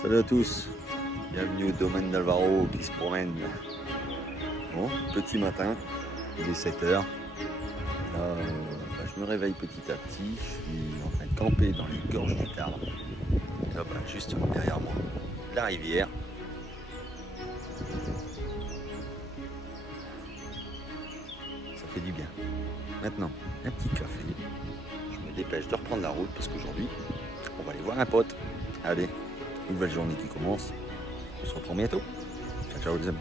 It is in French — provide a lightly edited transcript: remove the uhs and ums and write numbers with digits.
Salut à tous, bienvenue au domaine d'Alvaro qui se promène. Bon, petit matin, il est 7h. Je me réveille petit à petit, je suis en train de camper dans les gorges du Tarn. Et là, juste derrière moi, la rivière. Ça fait du bien. Maintenant, un petit café. Je me dépêche de reprendre la route parce qu'aujourd'hui, on va aller voir un pote. Allez, nouvelle journée qui commence. On se reprend bientôt. Ciao, ciao les amis.